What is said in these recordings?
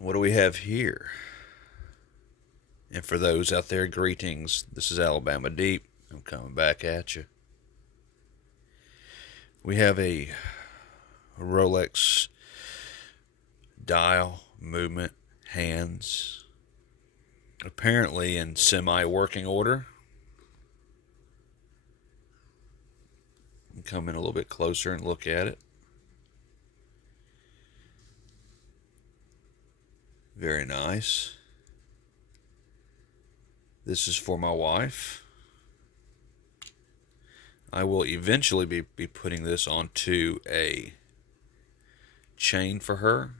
What do we have here? And for those out there, greetings. This is Alabama Deep. I'm coming back at you. We have a Rolex dial movement hands, apparently in semi working order. Come in a little bit closer and look at it. Very nice. This is for my wife. I will eventually be putting this onto a chain for her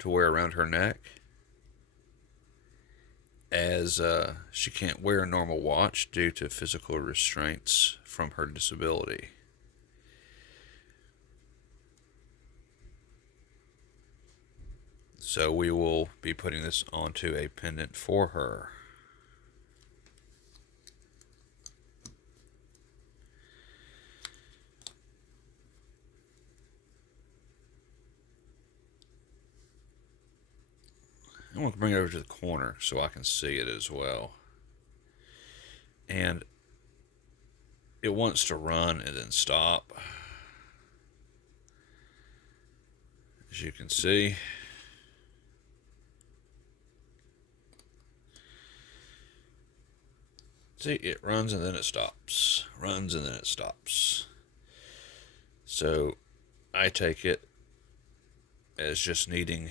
to wear around her neck, as she can't wear a normal watch due to physical restraints from her disability. So we will be putting this onto a pendant for her. I'm going to bring it over to the corner so I can see it as well. And it wants to run and then stop. As you can see. See, it runs and then it stops. Runs and then it stops. So I take it as just needing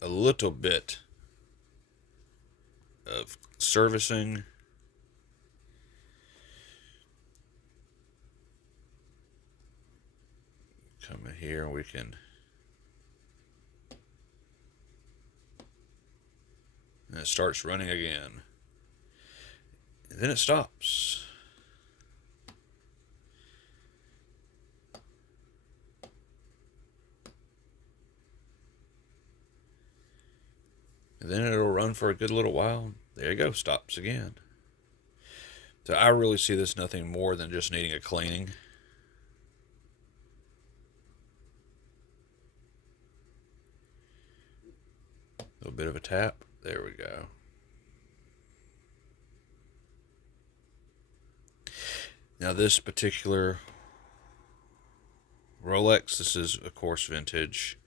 a little bit of servicing. Come in here and we can. And it starts running again. And then it stops. And then it'll run for a good little while. There you go, stops again. So I really see this nothing more than just needing a cleaning. A little bit of a tap. There we go. Now this particular Rolex, this is of course vintage.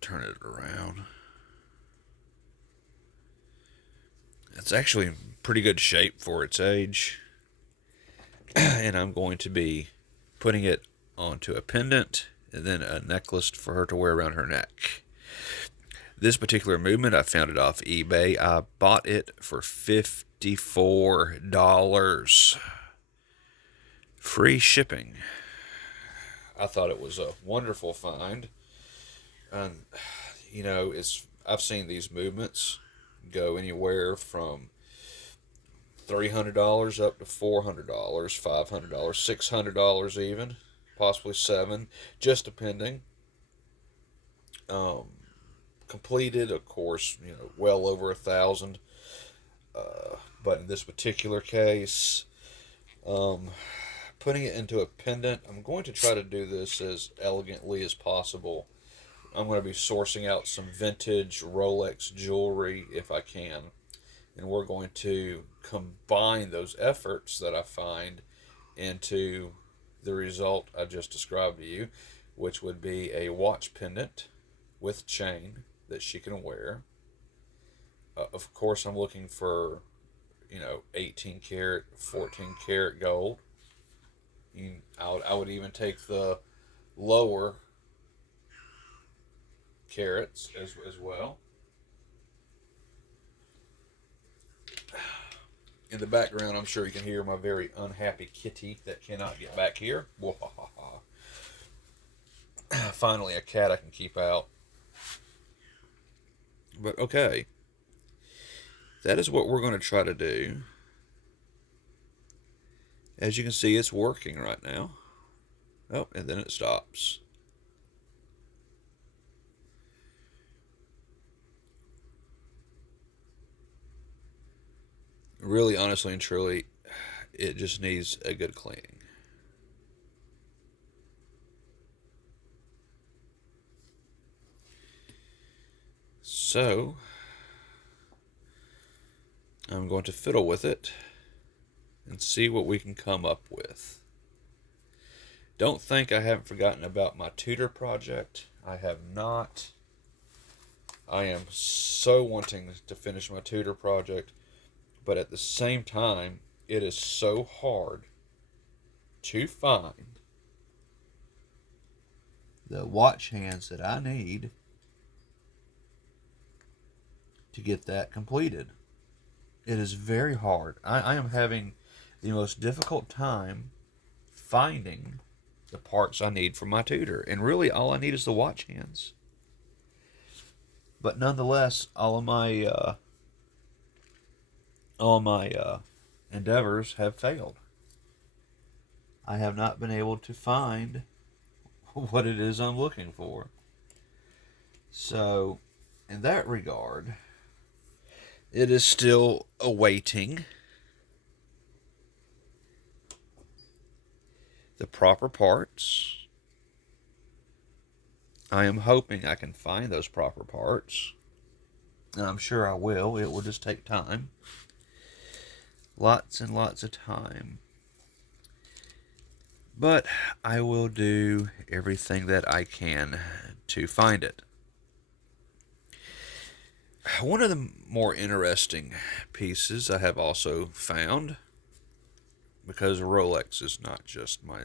Turn it around. It's actually in pretty good shape for its age. And I'm going to be putting it onto a pendant and then a necklace for her to wear around her neck. This particular movement, I found it off eBay. I bought it for $54. Free shipping. I thought it was a wonderful find. And, I've seen these movements go anywhere from $300 up to $400, $500, $600 even, possibly $700, just depending. Completed, of course, well over 1,000. But in this particular case, putting it into a pendant, I'm going to try to do this as elegantly as possible. I'm going to be sourcing out some vintage Rolex jewelry if I can. And we're going to combine those efforts that I find into the result I just described to you, which would be a watch pendant with chain that she can wear. Of course, I'm looking for, 18 karat, 14 karat gold. I would even take the lower carats as well. In the background, I'm sure you can hear my very unhappy kitty that cannot get back here. Finally, a cat I can keep out. But okay, that is what we're going to try to do. As you can see, it's working right now. Oh, and then it stops. Really, honestly, and truly, it just needs a good cleaning. So I'm going to fiddle with it and see what we can come up with. Don't think I haven't forgotten about my Tudor project. I have not. I am so wanting to finish my Tudor project, but at the same time, it is so hard to find the watch hands that I need to get that completed. It is very hard. I am having the most difficult time finding the parts I need for my Tudor. And really, all I need is the watch hands. But nonetheless, all of my endeavors have failed. I have not been able to find what it is I'm looking for. So, in that regard, it is still awaiting the proper parts. I am hoping I can find those proper parts. And I'm sure I will. It will just take time. Lots and lots of time. But I will do everything that I can to find it. One of the more interesting pieces I have also found, because Rolex is not just my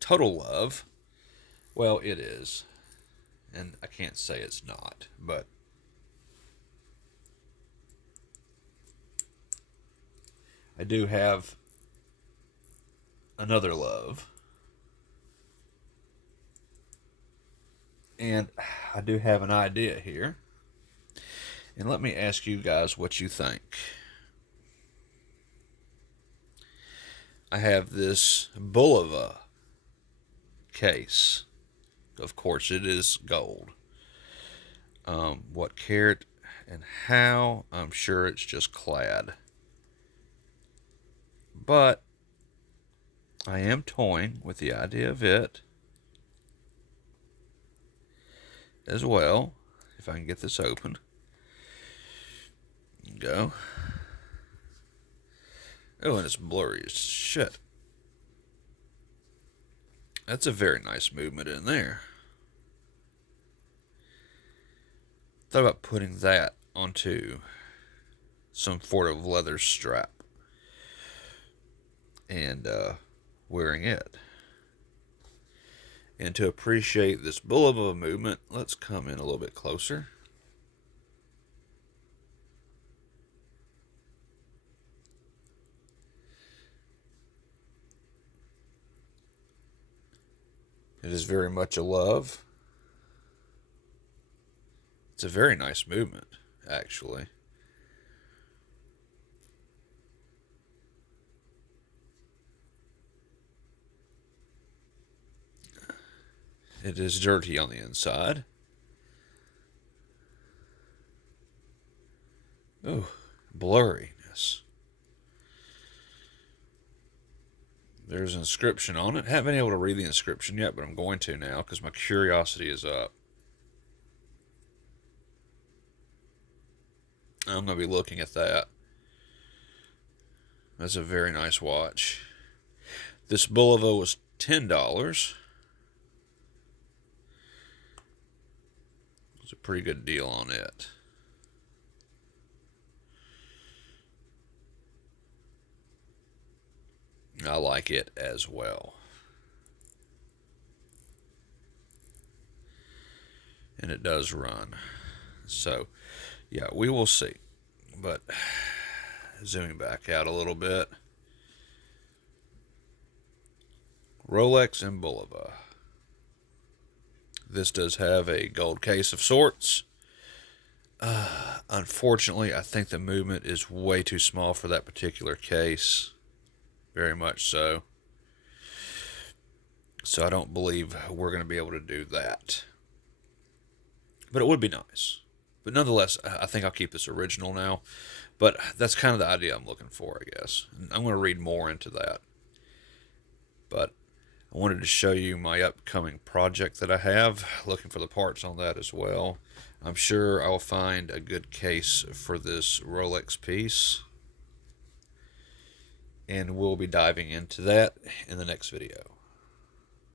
total love. Well, it is. And I can't say it's not, but I do have another love. And I do have an idea here. And let me ask you guys what you think. I have this Bulova case. Of course, it is gold. What carat and how, I'm sure it's just clad. But I am toying with the idea of it as well. If I can get this open. Go. Oh, and it's blurry as shit. That's a very nice movement in there. Thought about putting that onto some sort of leather strap and wearing it. And to appreciate this Bulova movement, let's come in a little bit closer. It is very much a love. It's a very nice movement, actually. It is dirty on the inside. Oh, blurriness. There's an inscription on it. Haven't been able to read the inscription yet, but I'm going to now because my curiosity is up. I'm going to be looking at that. That's a very nice watch. This Bulova was $10. It was a pretty good deal on it. I like it as well. And it does run. So, yeah, we will see. But zooming back out a little bit. Rolex and Bulova. This does have a gold case of sorts. Unfortunately, I think the movement is way too small for that particular case. Very much so. So I don't believe we're going to be able to do that. But it would be nice. But nonetheless, I think I'll keep this original now. But that's kind of the idea I'm looking for, I guess. I'm going to read more into that. But I wanted to show you my upcoming project that I have, looking for the parts on that as well. I'm sure I will find a good case for this Rolex piece, and we'll be diving into that in the next video.